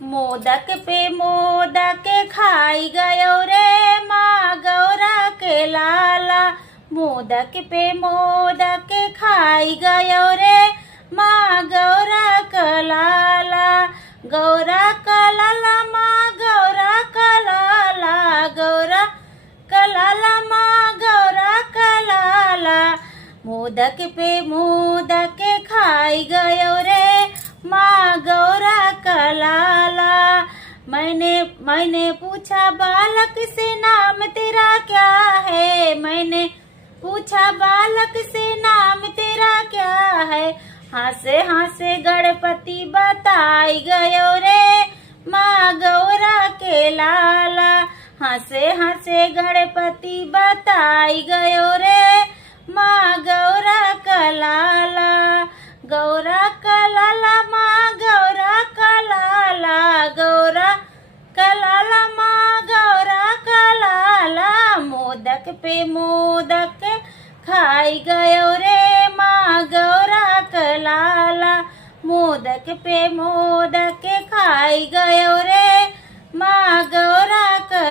मोदक पे मोदक खाई गयो रे माँ गौरा के लाला। मोदक पे मोदक खाई गयो रे माँ गौरा का लाला। गौरा का लाला माँ गौरा का लाला। गौरा का लाला माँ गौरा का लाला। मोदक पे मोदक खाई गयो रे माँ गौरा का लाला। मैंने पूछा बालक से नाम तेरा क्या है। मैंने पूछा बालक से नाम तेरा क्या है। हंसे हंसे गणपति बताई गयो रे माँ गौरा के लाला। हंसे हंसे गणपति बताई गयो रे माँ गौरा का लाला। गौरा का लाला माँ गौरा का लाला। गौरा का लाला माँ गौरा का लाला। मोदक पे मोदक खाई गयो रे माँ गौरा का लाला। मोदक पे मोदक खाई गयो रे माँ गौरा